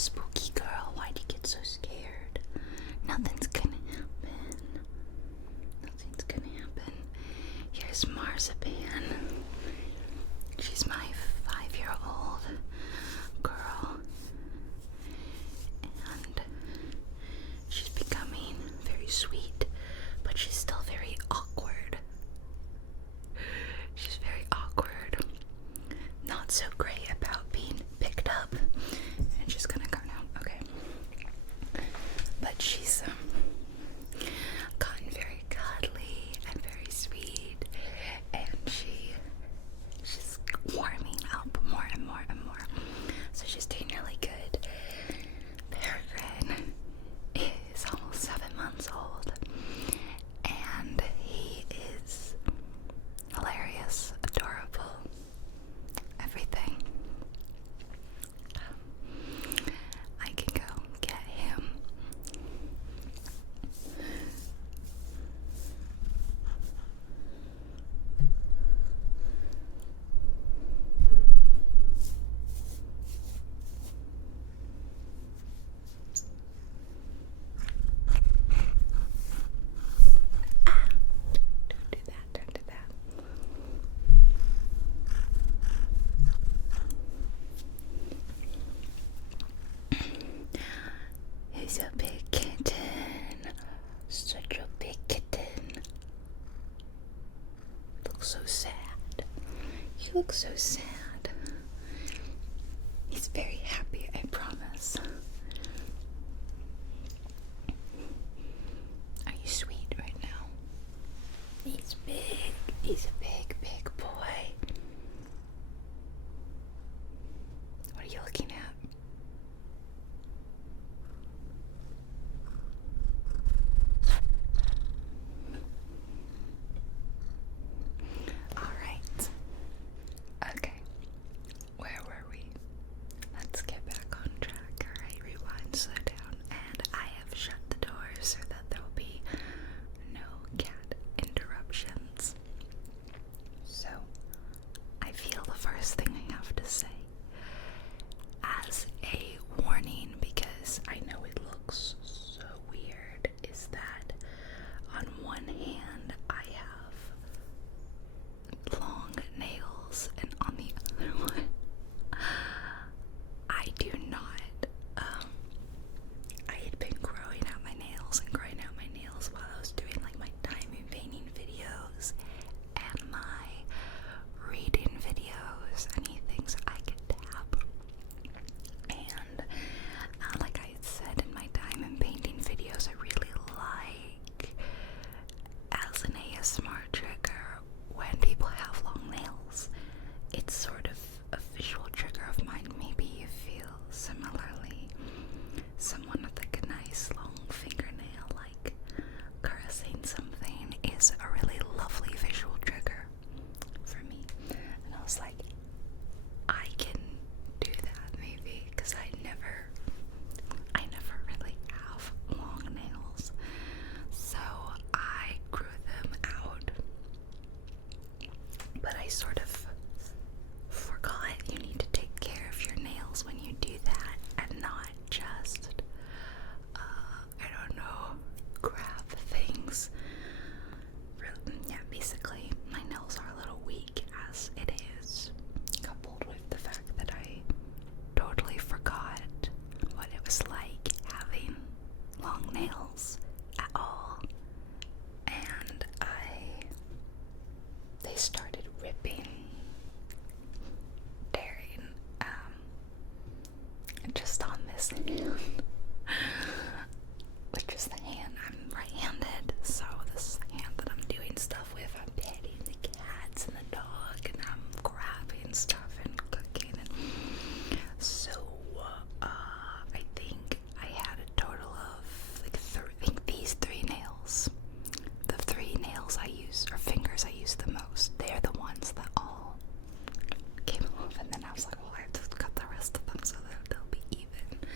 spooky girl. Why'd you get so scared? Nothing's gonna happen. Nothing's gonna happen. Here's Marzipan. She's my 5-year-old girl. And she's becoming very sweet, but she's still very awkward. She's very awkward. Not so great about being picked up. And she's gonna go now. Okay. But she's gotten very cuddly and very sweet, and she's warming up more and more and more. So she's doing really good. Peregrine is almost 7 months old, and he is hilarious, adorable, everything. I can go get him. Don't do that, don't do that. He's a big kitten. Such a big kitten. Looks so sad. He looks so sad. He's very happy, I promise. Are you sweet right now? He's big. He's a big, big boy. What are you looking at? Alright. Okay. Where were we? Let's get back on track. Alright, rewind, slow down. And I have shut the door so that there will be no cat interruptions. So, I feel the first thing I have to say as a warning, because I know it looks so weird, is that on one hand I have long nails, and on the other one I do not. I had been growing out my nails while I was doing like my diamond painting videos and my reading videos, any things I could tap. And like I said in my diamond painting videos, I really like, as an ASMR trigger, when people have long nails. It's sort of a visual trigger of mine. Maybe you feel similarly. Someone with like a nice long fingernail, like caressing something, is a really lovely visual trigger for me. And I was like, I can do that maybe, because I never really have long nails. So I grew them out, but I sort of forgot you need to take care of your nails when you do that, and not just I don't know, grab things. Yeah, basically my nails are a little weak as it is, coupled with the fact that I totally forgot what it was like having long nails at all. And they started ripping, tearing, just on this hand, which is the hand, I'm right-handed, so this is the hand that I'm doing stuff with. I'm petting the cats and the dog, and I'm grabbing stuff and cooking, and so I think I had a total of like these 3 nails. The 3 nails I use, or fingers I use the most, they're the ones that all came off, and then I was like, well, I have to cut the rest of them so that they'll be even.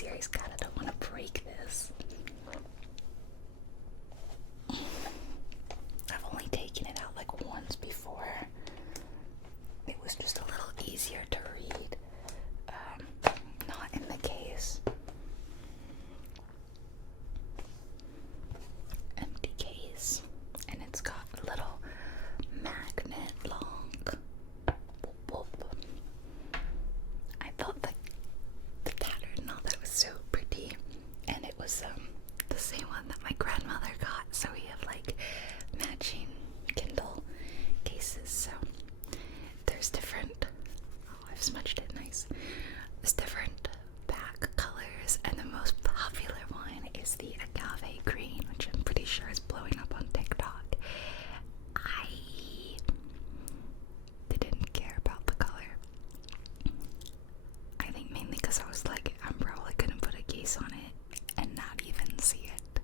series. God, I don't want to break this. I've only taken it out like once before. It was just a little easier to read. Not in the case. Empty case. And it's got a little magnet long. Boop, boop. I thought that the pattern, all that was so pretty. And it was the same one that my grandmother got. So we have like matching Kindle cases. So there's different, oh, I've smudged it nice. There's different back colors, and the most popular one is the agave green, which I'm pretty sure is blowing up on TikTok. I didn't care about the color. I think mainly because I was like, I'm probably gonna put a case on it and not even see it.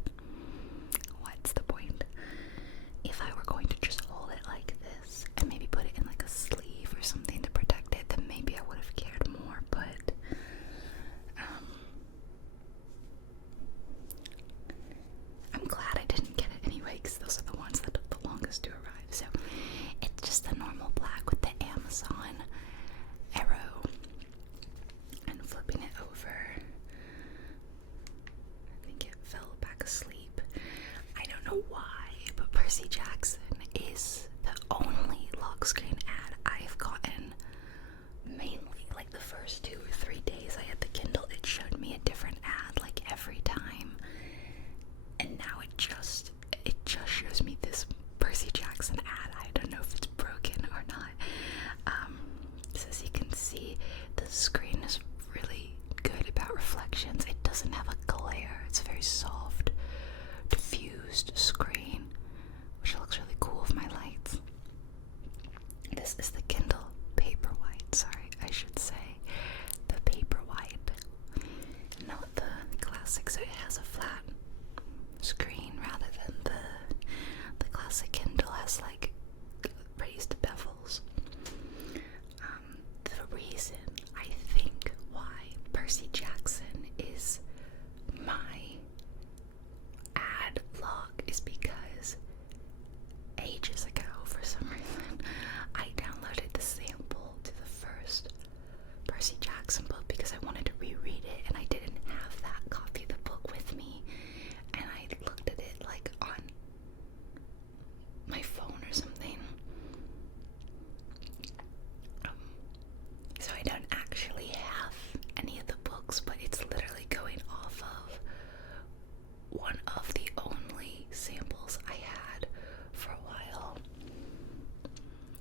What's the point? If I were going to just hold it like this and maybe put it in like a sleeve or something to protect it, then maybe I would have cared more, but I'm glad I didn't get it anyway, because those are the ones that took the longest to arrive. So it's just the normal black with the Amazon arrow, and flipping it over, I think it fell back asleep. I don't know why, but Percy Jackson is the only lock screen ad I've gotten. Mainly like the first 2 or 3 days I had the Kindle, it showed me a different ad like every time, and now it just shows me this Percy Jackson ad. I don't know if it's broken or not. So as you can see, the screen is really good about reflections. It doesn't have a glare. It's a very soft, diffused screen, which looks really cool with my lights. This is the Kindle Paperwhite. Sorry, I should say the Paperwhite, not the classic. So it has a flat screen rather than the classic Kindle has like raised bezels. The reason I think why Percy Jackson is my ad log is because ages ago, for some reason, I downloaded the sample to the first Percy Jackson book because I wanted to reread it, and I didn't have that copy of the book with me, and I looked at it like on my phone or something. So I don't actually have any of the books, but it's literally going off of one of the only samples I had for a while,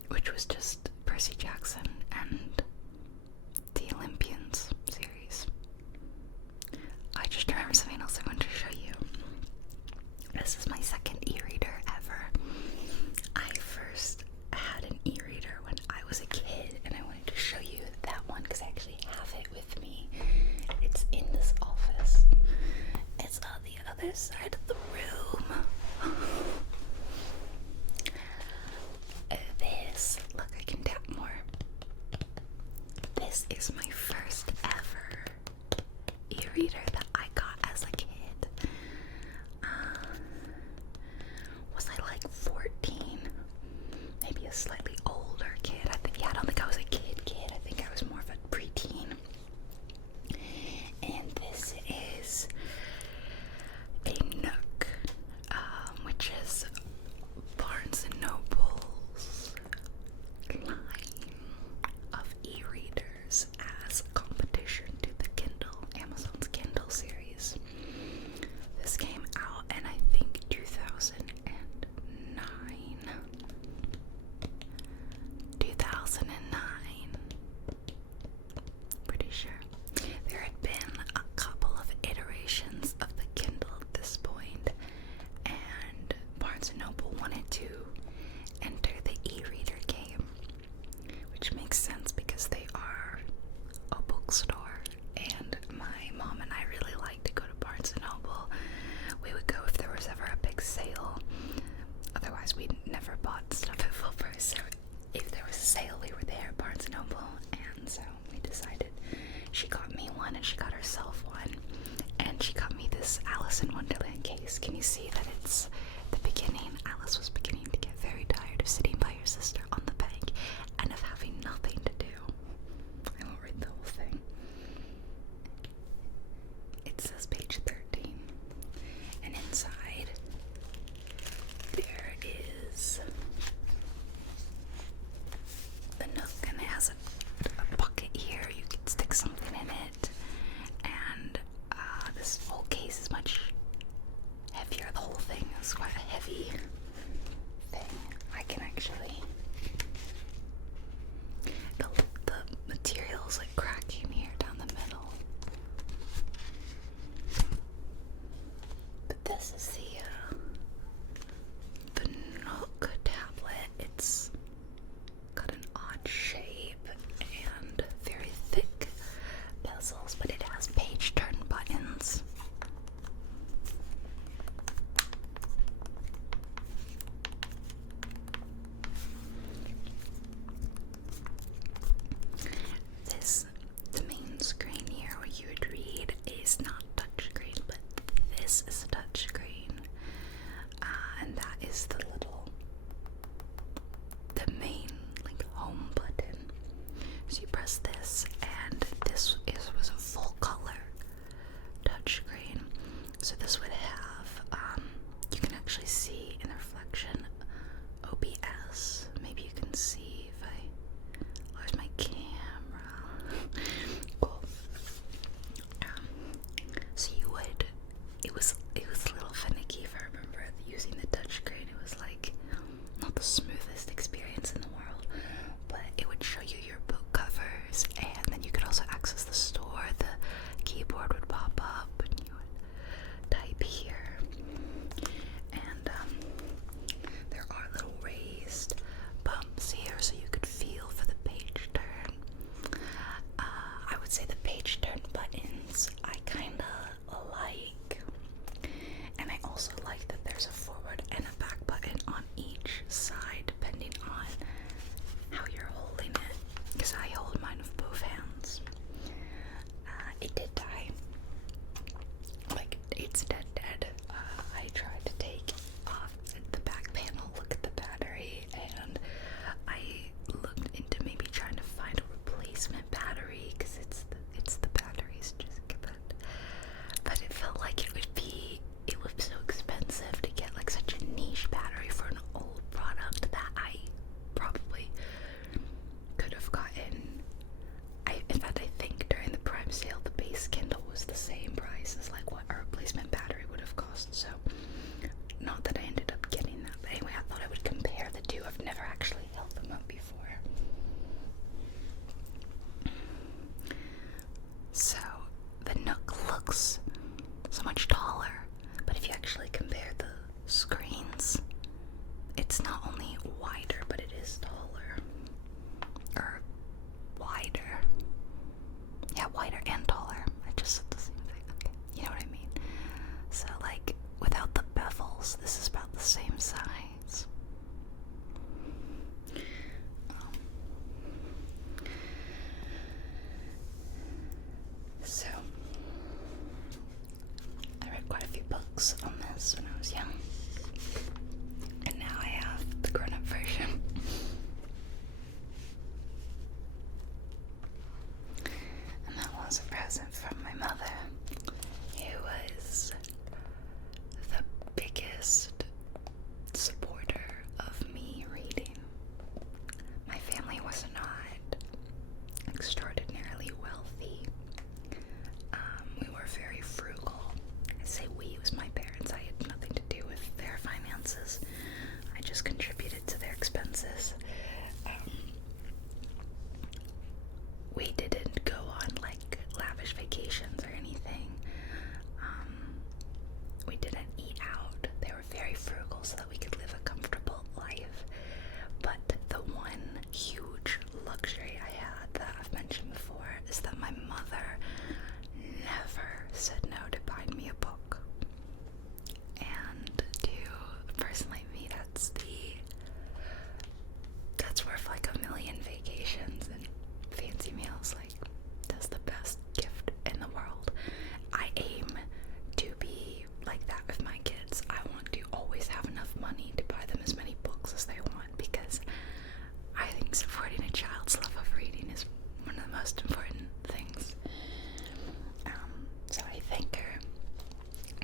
which was just Percy Jackson and the Olympians series. I just remembered something else I wanted to show you. This is my second e-reader ever. I first had an e-reader when I was a kid, and I wanted to show you that one because I actually have it with me. It's in this office. It's on the other side of the room. This, look, I can tap more. This is my first ever e-reader that I got as a kid. Was I like 14? Maybe a slightly older kid. I don't think I was a kid. I think I was more of a preteen. And this is a Nook, which is Barnes & Noble's line of e-readers as competition to the Kindle, Amazon's Kindle. touchscreen. So this would have, you can actually see in the reflection OBS. Maybe you can see if I, where's my camera? Cool. So you would, it was a little finicky if I remember using the touchscreen. It was like not the smoothest experience in the world, but it would show you your book covers, and then you could also access the store. The keyboard would pop up and you would type here, and there are little raised bumps here so you could feel for the page turn. I would say the page turn buttons I kinda like, and I also like that there's a forward and a back button on each side depending on how you're holding it, because I hold mine with both hands. It did die. Like, it's dead. I tried to take off the back panel, look at the battery, and I looked into maybe trying to find a replacement battery, because it's the batteries just but it felt like it was so expensive to get like such a niche battery for an old product that I probably could have gotten. In fact, I think during the Prime sale, the base Kindle was the same price as like what a replacement battery would have cost. So, not that I ended up getting that, but anyway, I thought I would compare the two. I've never actually held them up before. So, the Nook looks so much taller, but if you actually compare the screens, it's not only wider, but it is taller. Or wider. Yeah, wider and taller. I just said the same thing. Okay, you know what I mean? So, like, without the bevels, this is about the same size. So, I read quite a few books on this when I was young, and now I have the grown-up version. And that was a present from my mother, who was the biggest supporter of me reading. My family was not extraordinarily wealthy. We were very frugal. I say we, it was my parents. I had nothing to do with their finances. I just contributed to their expenses. We didn't go on like lavish vacations or anything. We didn't eat out. They were very frugal so that we could live a comfortable life. But the one huge luxury I had that I've mentioned before is that my mother never said no to buying me a book. And to a person like me, that's worth like a million vacations and fancy meals. Like, that's the best gift in the world. I aim to be like that with my kids. I want to always have enough money to buy them as many books as they want, because I think supporting a child's love of reading is one of the most important things. So I thank her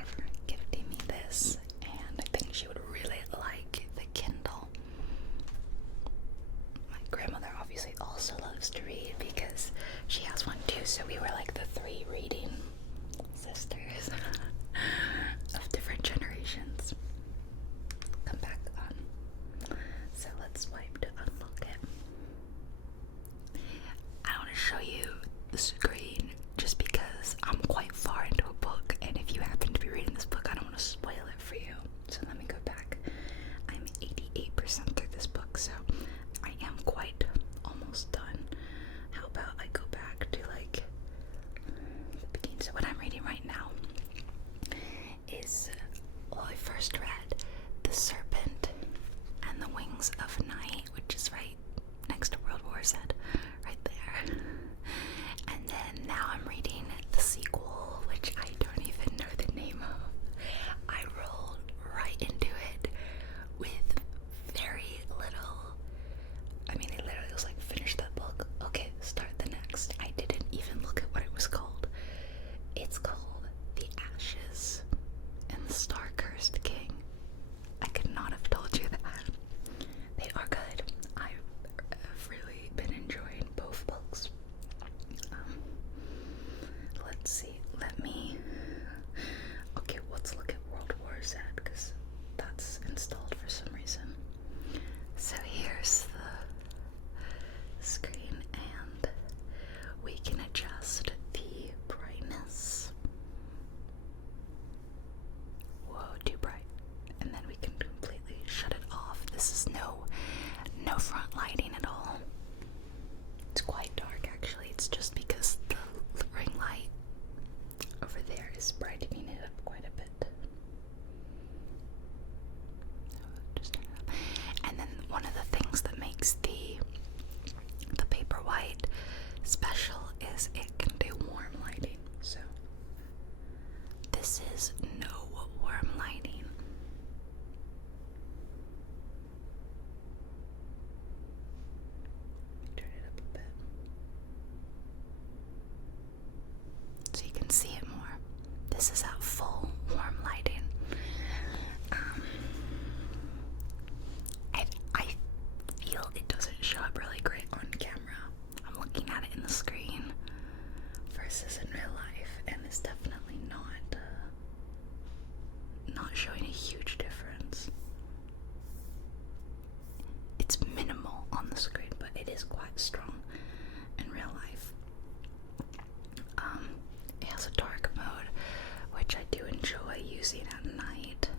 for gifting me this, and I think she would really like the Kindle. My grandmother obviously also loves to read because she has one too, so we were like the three reading sisters of different generations. Come back on. So let's swipe to unlock it. I want to show you the screen just because I'm quite far into a book, and if you happen to be reading this book, I don't want to spoil it for you. So let me go back. I'm 88% through this book, so I am quite almost done. How about I go back to like the beginning? So what I'm reading right now is, well, I first read The Serpent and the Wings of Night, which is right next to World War Z, right there. And then now I'm reading the sequel, which I don't even know the name of. I rolled right into it with very little. I mean, it literally was like, finish that book, okay, start the next. I didn't even look at what it was called. It's called The this is no warm lighting. Turn it up a bit so you can see it more. This is at full warm lighting. I feel it doesn't show up really great on camera. I'm looking at it in the screen versus in real life, and it's definitely not showing a huge difference. It's minimal on the screen, but it is quite strong in real life. It has a dark mode, which I do enjoy using at night,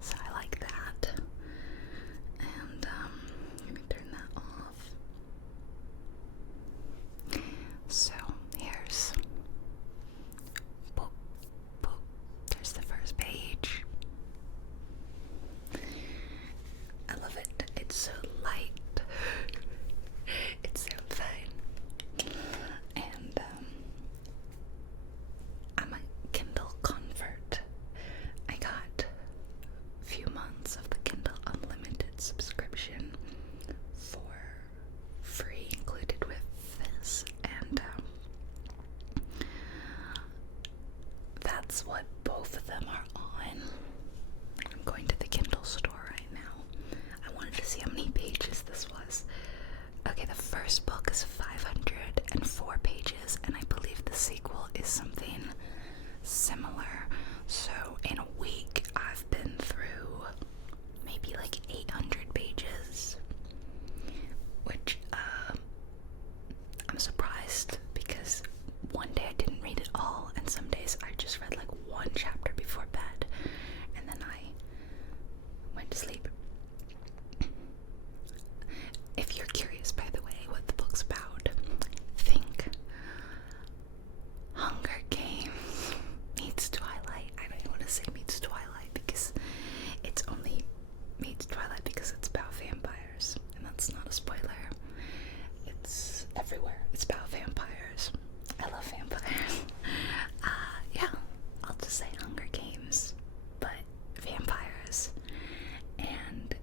so I like that. And let me turn that off. So here's boop, boop. There's the first page. I love it. It's so light. It's so fun. And I'm a Kindle convert. I got a few months of the Kindle Unlimited subscription for free, included with this, and that's what both of them are on. I'm going to the Kindle store right now. I wanted to see how many pages this was. Okay, the first book is 504 pages, and I believe the sequel is something similar. So in a week, I've been through maybe like 800 pages, which I'm surprised, because one day I didn't read it all, and some days I just read like one chapter before bed, and then I went to sleep. If you're curious, by the way, what the book's about, think Hunger Games meets Twilight. I don't even want to say meets Twilight, because it's only meets Twilight because it's about vampires, and that's not a spoiler. It's everywhere. It's about vampires. I love vampires. Yeah, I'll just say Hunger Games, but vampires. And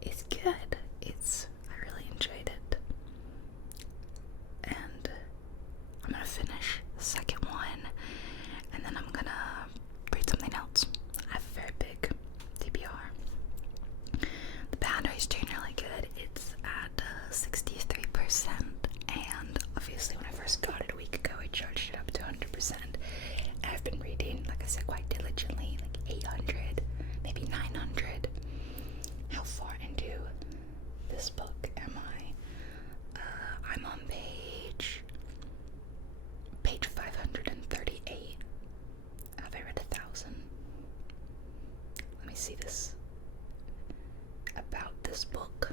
it's good. I really enjoyed it. And I'm gonna finish the second one, and then I'm gonna read something else. I have a very big TBR. The battery's doing really good. It's at 63%, and obviously when I first got it a week ago, I charged it up to 100%. And I've been reading, like I said, quite diligently, like 800, maybe 900. How far into this book am I? I'm on page 538. Have I read 1,000? Let me see this about this book.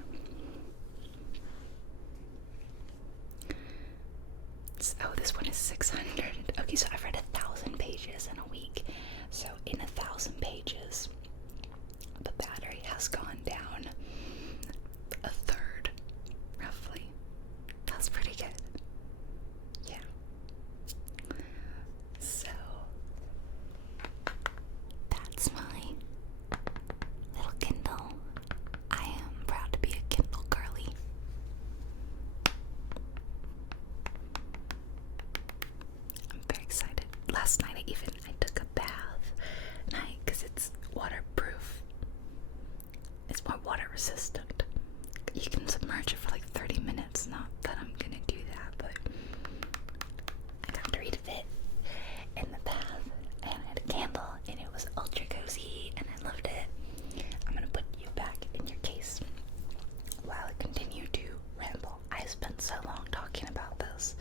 Oh, this one is 600. Okay, so I've read 1,000 pages in a week. So in 1,000 pages, the battery has gone down a third, roughly. That's pretty good. Yeah. So that's my little Kindle. I am proud to be a Kindle girly. I'm very excited. Last night I took a bath night because it's waterproof. It's more water resistant. You can submerge it for like 30 minutes. Not that I'm gonna do that, but I got to read a bit in the bath, and I had a candle, and it was ultra cozy, and I loved it. I'm gonna put you back in your case while I continue to ramble. I spent so long talking about this,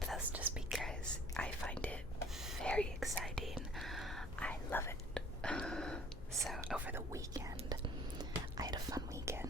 but that's just because I find it very exciting. I love it. So over the weekend, I had a fun weekend.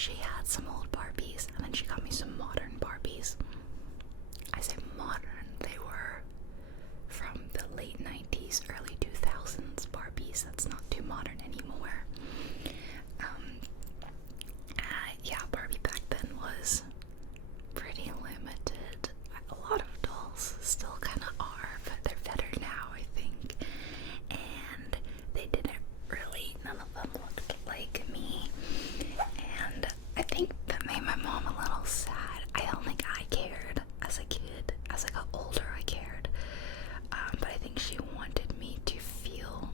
she had some old Barbies, and then she got me some modern Barbies. I say modern, they were from the late 90s, early 2000s Barbies. That's not too modern anymore. Yeah, Barbie back then was pretty limited. A lot of dolls still kind of are, but they're better now, I think. And they didn't really, none of them looked like me. And I think that made my mom a little sad. I don't think I cared as a kid. As I got older, I cared. But I think she wanted me to feel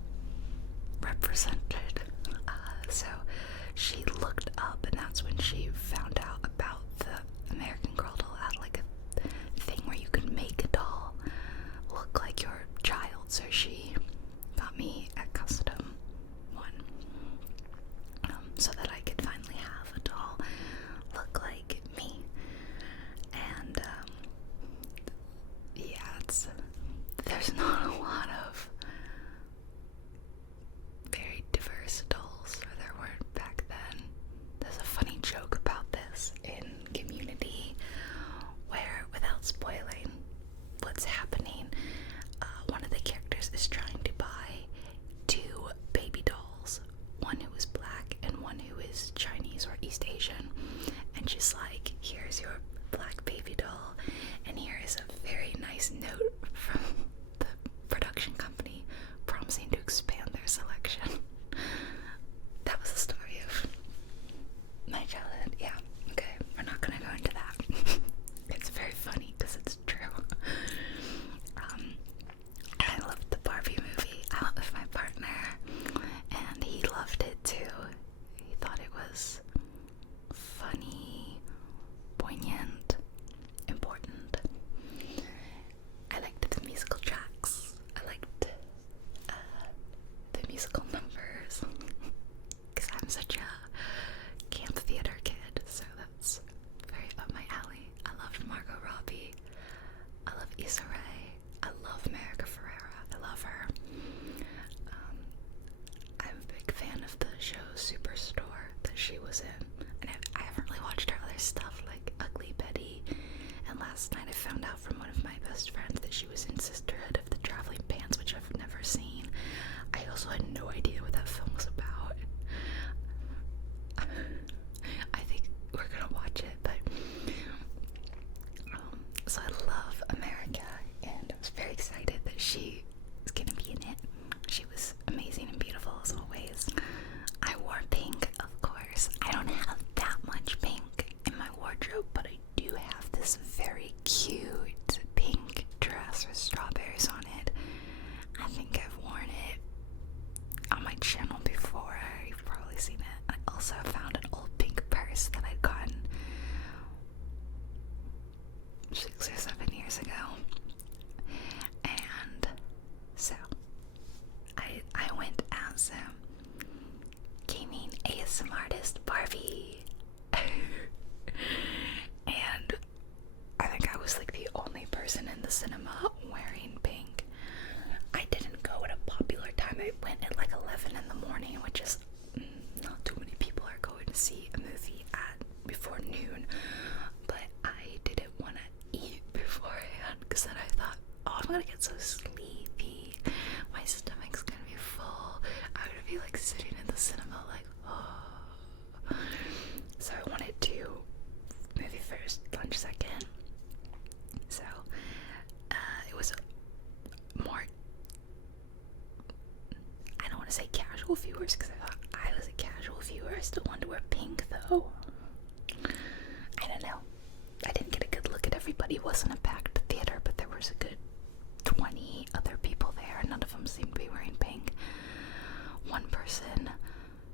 represented. So she looked up, and that's when she found out about the American Girl doll had like a thing where you could make a doll look like your child. So she got me a custom one, so that I could finally have a doll look like me. And yeah, there's not a lot of very diverse dolls, or there weren't back then. There's a funny joke about this in Community where, without spoiling what's happening, one of the characters is trying to buy two baby dolls, one who is black and one who is Chinese or East Asian, and she's like, here's your black baby doll, and here is a very nice note from the production company promising to expand their selection. That was the story of my childhood. Yeah, okay, we're not gonna go into that. It's very funny because it's true. I loved the Barbie movie. I went with my partner, and he loved it too. He thought it was funny, poignant, important. I liked the musical tracks. I liked the musical numbers, because I'm such a camp theater kid, so that's very up my alley. I loved Margot Robbie. I love Issa Rae. I love America Ferrera. I love her. I'm a big fan of the show Superstore that she was in, and I haven't really watched her other stuff like Ugly Betty, and last night I found out from one of my best friends that she was in Sisterhood of the Traveling Pants, which I've never seen. I also had no idea what that film was about. I think we're gonna watch it, but so I love America, and I was very excited that she was gonna be in it. She was amazing and beautiful as always. I wore pink, of course. I don't have that much pink in my wardrobe, but I do have this very cute pink dress with strawberries on it. I think I've worn it on my channel before. You've probably seen it. I also found an old pink purse that I'd gotten 6 or 7 years ago. And so I went as gaming ASMR artist Barbie. And I think I was like the only person in the cinema wearing pink. I didn't go at a popular time. I went at like 11 in the morning, which is not too many people are going to see a movie at before noon. But I didn't want to eat beforehand, because then I thought, oh, I'm gonna get so sleepy. My stomach's gonna be full. I'm gonna be like sitting in the cinema like, oh. So I wanted to movie first, lunch second. So it was more, I don't want to say casual viewers, because I thought I was a casual viewer. I still wanted to wear pink though. I don't know. I didn't get a good look at everybody. It wasn't a packed theater, but there was a good 20 other people there, and none of them seemed to be wearing pink. One person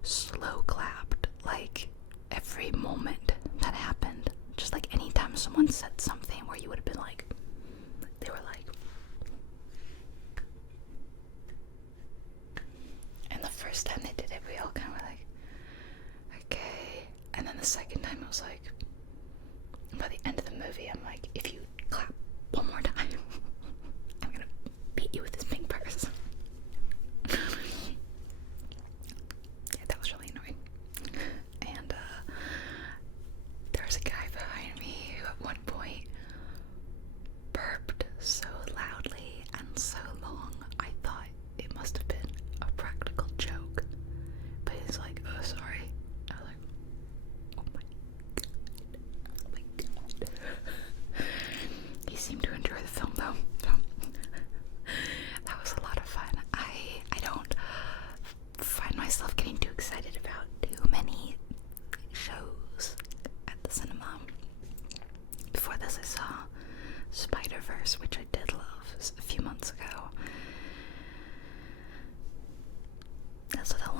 slow clapped like every moment that happened. Just like anytime someone said something where you would have been like, they were like, and the first time they did it, we all kind of were like, okay. And then the second time, I was like, by the end of the movie, I'm like, if you clap one more time, I'm gonna beat you with this pink purse. Yeah, that was really annoying. And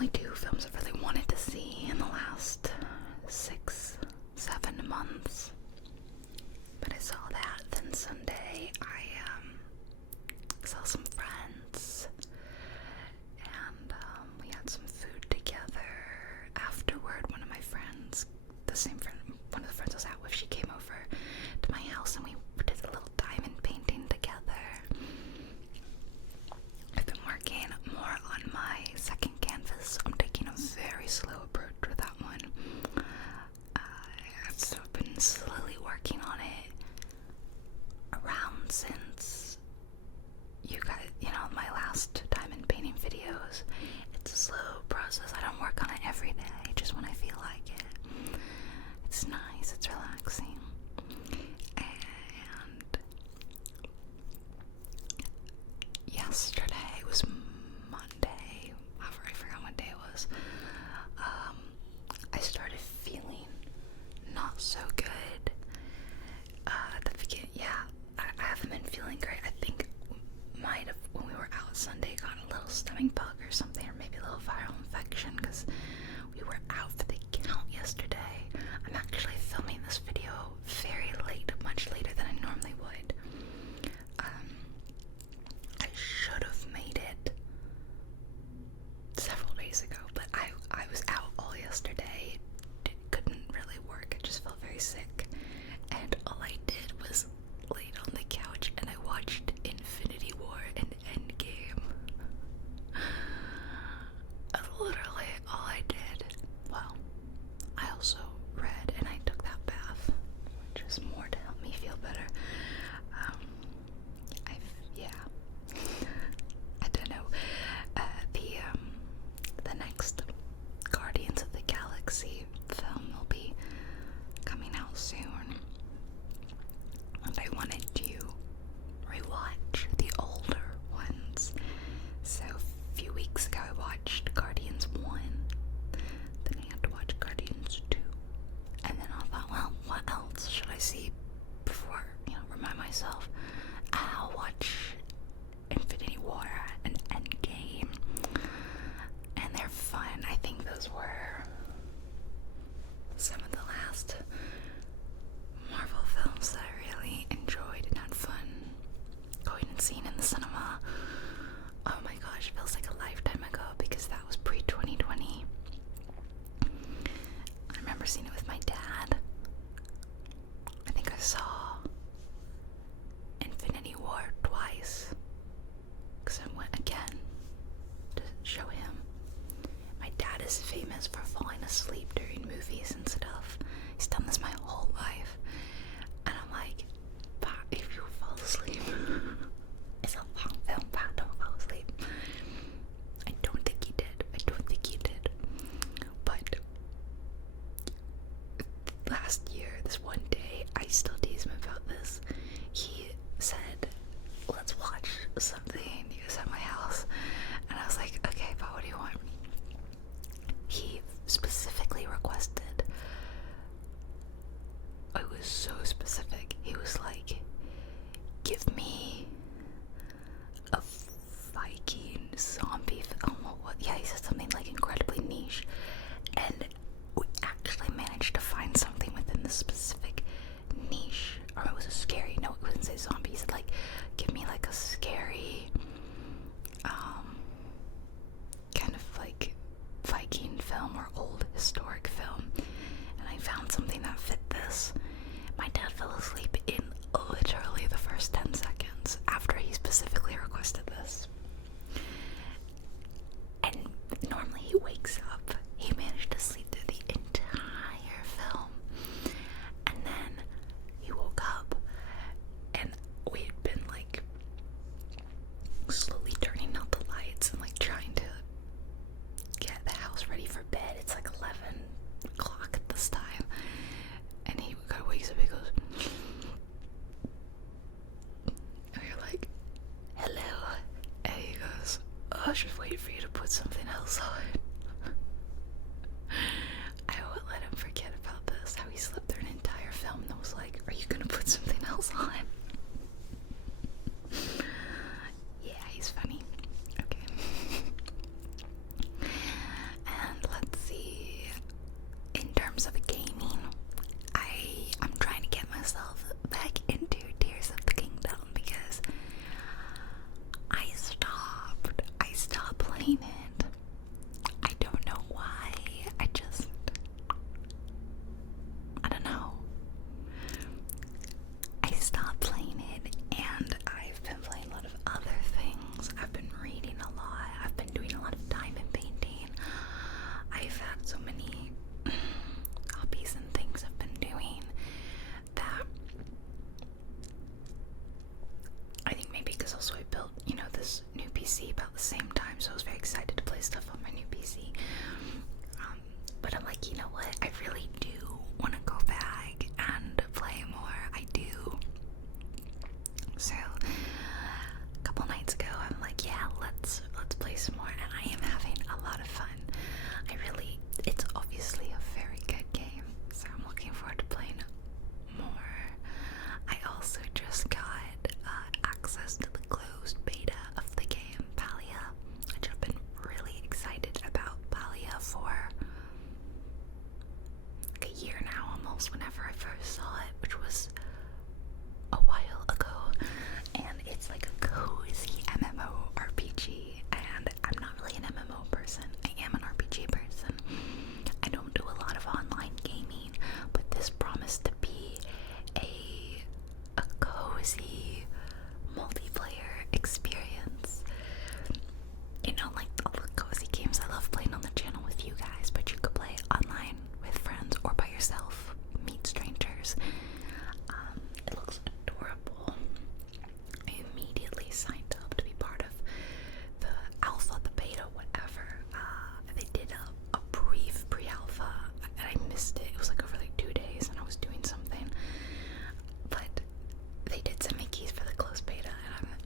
only 2 films I've really wanted to see in the last 6-7 months. But I saw that. Then Sunday I saw some friends, and we had some food together. Afterward, one of my friends, one of the friends I was out with, she came over to my house and we did a little diamond painting together. I've been working more on my second canvas. I'm taking a very slow approach with that one. I've been slowly working on it around since my last diamond painting videos. It's a slow process. I don't work on it every day, just when I feel like it. It's nice, it's relaxing. And yesterday was Monday. I forgot what day it was. I started feeling not so good at the beginning. Yeah, I haven't been feeling great. I think might have, when we were out Sunday, got a little stomach bug or something, or maybe a little viral infection, because we were out for the count yesterday. I'm actually filming this video very late, much later than I normally would. I should have made it several days ago, but I was out all yesterday. Couldn't really work. I just felt very sick, and all I did was laid on the couch and I watched Infinity War and Endgame. That's literally all I did. Well, I also read and I took that bath, which is more to help me feel better. I don't know. The next Guardians of the Galaxy film will be coming out soon, and I wanted to rewatch the older ones. So a few weeks ago I watched Guardians 1, then I had to watch Guardians 2, and then I thought, well, what else should I see before, remind myself? I'll watch Infinity War and Endgame, and they're fun. I think those were some of the last Marvel films that I really enjoyed and had fun going and seeing in the cinema. Oh my gosh, it feels like a lifetime ago, because that was pre-2020. I remember seeing it with my dad. I think I saw Infinity War twice, because I went again to show him. My dad is famous for falling asleep during movies and stuff. He's done this my whole life. And I'm like, "Pa, if you fall asleep, it's a long film, Pa, don't fall asleep." I don't think he did. But last year, this one day, I still tease him about this. He said, "Let's watch something." He was at my house, and I was like, "Okay, Pa, what do you want?" He specifically requested, it was so specific, he was like, "Give me a Viking zombie film." Yeah, he said something like incredibly niche, and we actually managed to find something within this specific niche. Or it was a scary, no, it wouldn't say zombie, he said like, "Give me like a scary kind of like Viking film or old historic film," and I found something that fit this. My dad fell asleep in literally the first 10 seconds after he specifically requested this. And normally he wakes up. He managed to sleep through the entire film. And then he woke up, and we had been like slowly turning out the lights and like trying to get the house ready for bed. It's like 11 o'clock at this time. And he kind of wakes up, he goes, and we're like, "Hello." And he goes, "Oh, I should wait for you to put something else on." I won't let him forget about this, how he slept through an entire film and was like, "Are you gonna put something else on?" Yeah, he's funny. Okay. playing it. I don't know why. I don't know. I stopped playing it, and I've been playing a lot of other things. I've been reading a lot. I've been doing a lot of diamond painting. I've had so many hobbies and things I've been doing that I think maybe because also I built, you know, this new PC about the same time, so I was very excited to play stuff on my new PC. But I'm like, you know what? I really do want to go back and play more. I do. So a couple nights ago, I'm like, yeah, let's play some more, and I am having a lot of fun. It's obviously a very good game, so I'm looking forward to playing more. I also just got access to the closed beta of the game Palia, which I've been really excited about Palia for like a year now almost, whenever I first saw it, which was a while ago. And it's like a cozy MMO RPG, and I'm not really an MMO person. I am an RPG person. I don't do a lot of online gaming, but this promised to be a cozy multiplayer experience. You know, like all the cozy games I love playing on the channel with you guys, but you could play online with friends or by yourself, meet strangers. It looks adorable. I immediately signed up to be part of the alpha, the beta, whatever. They did a brief pre-alpha, and I missed it. It was like over like 2 days, and I was doing something. But they did send me keys for the closed beta, and I'm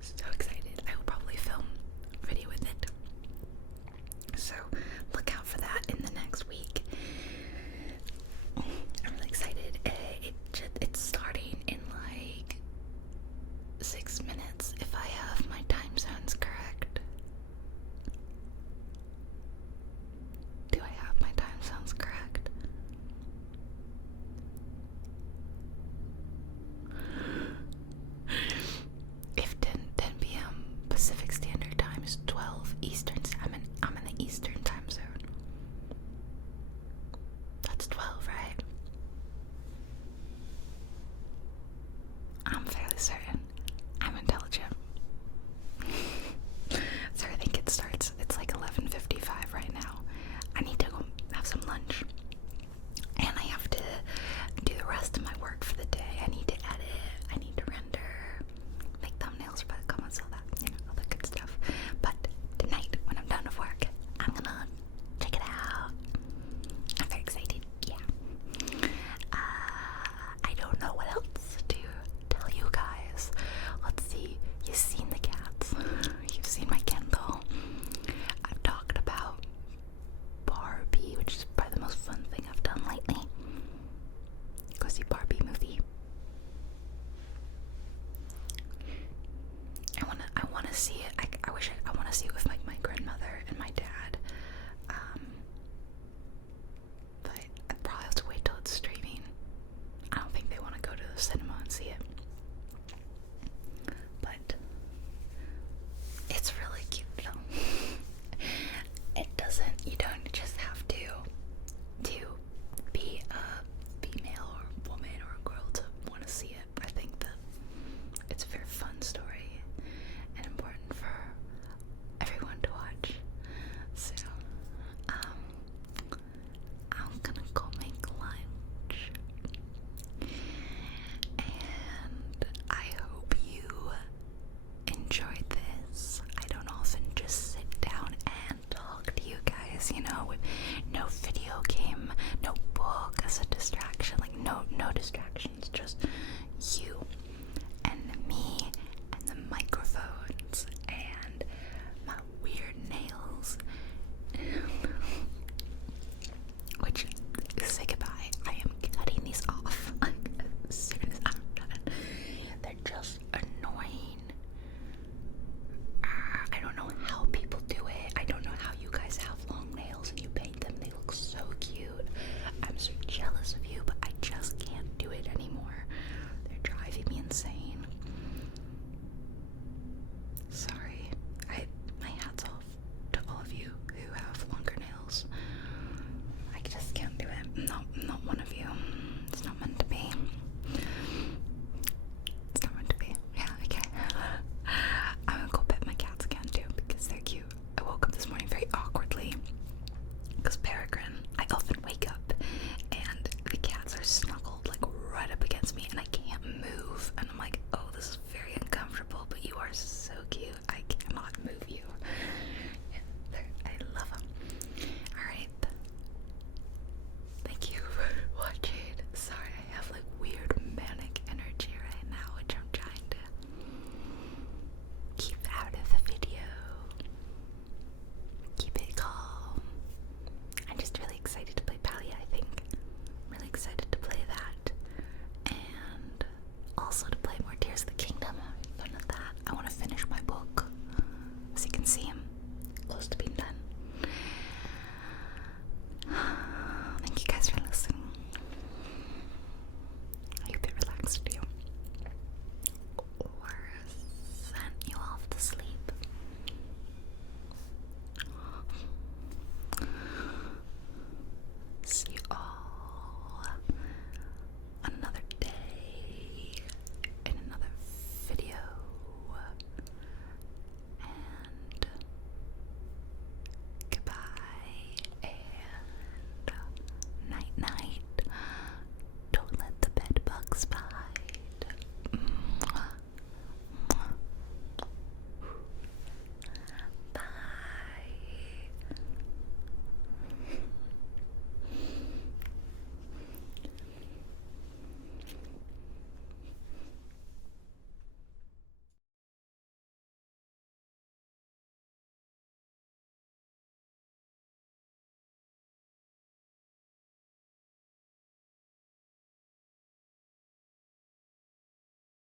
so excited. I will probably film a video with it. So look out for that in the next week. I'm really excited. It's starting in like 6 minutes if I have my time zones correct. Do I have my time zones correct? If 10 p.m. Pacific Standard Time is 12 Eastern